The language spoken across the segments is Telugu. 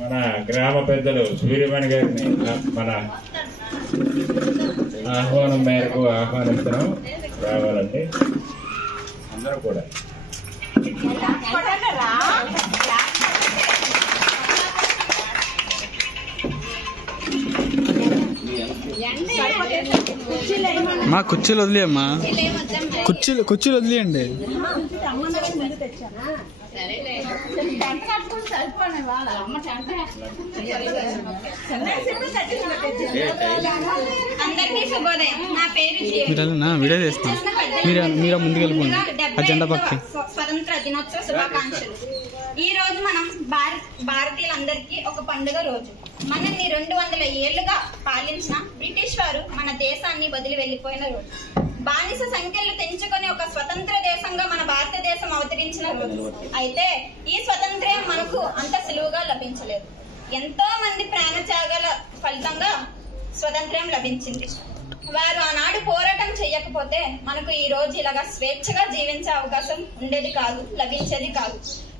మన గ్రామ పెద్దలు సూర్యమణి గారిని మన ఆహ్వానం మేరకు ఆహ్వానిస్తున్నాం, రావాలంటే అందరూ కూడా. మా కుర్చీలు వదిలేయమ్మా, కుర్చీలు వదిలేయండి. వీడియో చేస్తాం, మీరు ముందుకు వెళ్ళిపోండి. అజెండా పక్కకి. స్వతంత్ర దినోత్సవ శుభాకాంక్షలు. ఈ రోజు మనం భారతీయులందరికీ ఒక పండుగ రోజు. మనల్ని 200 ఏళ్లుగా పాలించిన బ్రిటిష్ వారు మన దేశాన్ని వదిలి వెళ్లిపోయిన రోజు. బానిస సంఖ్యలు తెంచుకొని ఒక స్వతంత్ర దేశంగా మన భారతదేశం అవతరించిన రోజు. అయితే ఈ స్వతంత్రం మనకు అంత సులువుగా లభించలేదు. ఎంతో మంది ప్రాణత్యాగాల ఫలితంగా స్వతంత్రం లభించింది. వారు ఆనాడు పోరాటం చేయకపోతే మనకు ఈ రోజు ఇలాగా స్వేచ్ఛగా జీవించే అవకాశం ఉండేది కాదు, లభించేది కాదు.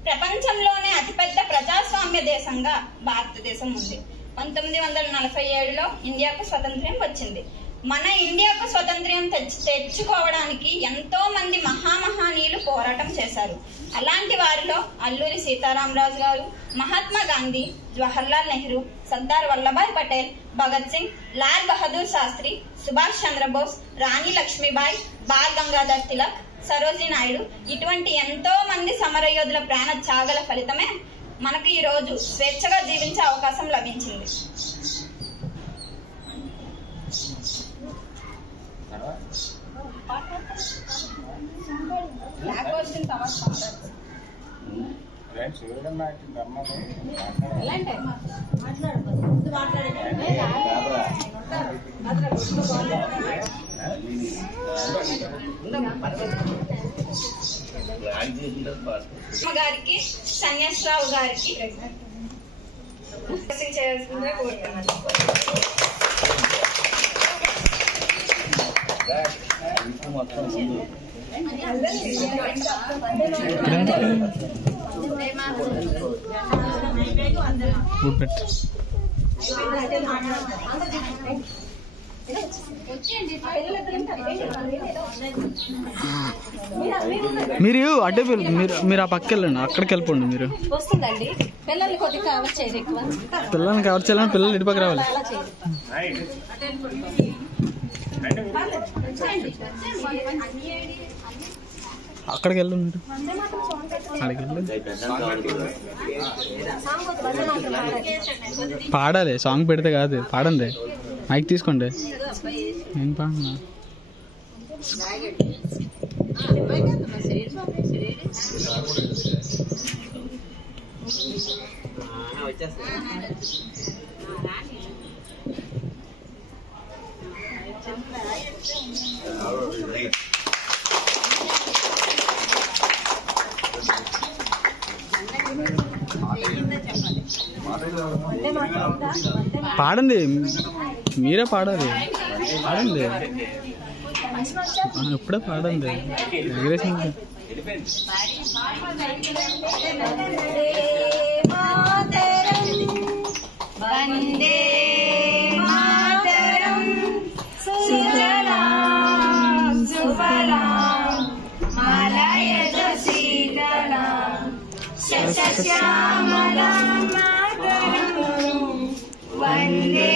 ప్రపంచంలోనే అతిపెద్ద ప్రజాస్వామ్య దేశంగా భారతదేశం ఉంది. 1947లో ఇండియాకు స్వతంత్రం వచ్చింది. మన ఇండియాకు స్వతంత్రం తెచ్చుకోవడానికి ఎంతో మంది మహామహనీయులు పోరాటం చేశారు. అలాంటి వారిలో అల్లూరి సీతారామరాజు గారు, మహాత్మా గాంధీ, జవహర్లాల్ నెహ్రూ, సర్దార్ వల్లభాయ్ పటేల్, భగత్ సింగ్, లాల్ బహదూర్ శాస్త్రి, సుభాష్ చంద్రబోస్, రాణి లక్ష్మీబాయి, బాల్ గంగాధర్ తిలక్, సరోజినీ నాయుడు, ఇటువంటి ఎంతో మంది సమరయోధుల ప్రాణ త్యాగాల ఫలితమే మనకు ఈ రోజు స్వేచ్ఛగా జీవించే అవకాశం లభించింది. గారికి, సన్యాసరావు గారికి చేయాల్సిందిగా కోరుతున్నాను. మీరు అడ్డే మీరు ఆ పక్క వెళ్ళండి, అక్కడికి వెళ్ళిపోండి. మీరు వస్తుందండి పిల్లల్ని కొద్దిగా కవర్ చేయాలి, పిల్లల్ని కవర్ చేయాలని పిల్లలు ఇటు పక్క రావాలి. అక్కడికి వెళ్ళండి, అక్కడికి వెళ్ళండి. పాడాలి, సాంగ్ పెడితే కాదు, పాడండి. మైక్ తీసుకోండి. నేను పాడనా? పాడండి, మీరే పాడాలి. పాడండి, ఇప్పుడే పాడండి. వందే మాతరం సుజలాం సుఫలాం మలయజ శీతలాం శస్యశ్యామలాం మాతరం వందే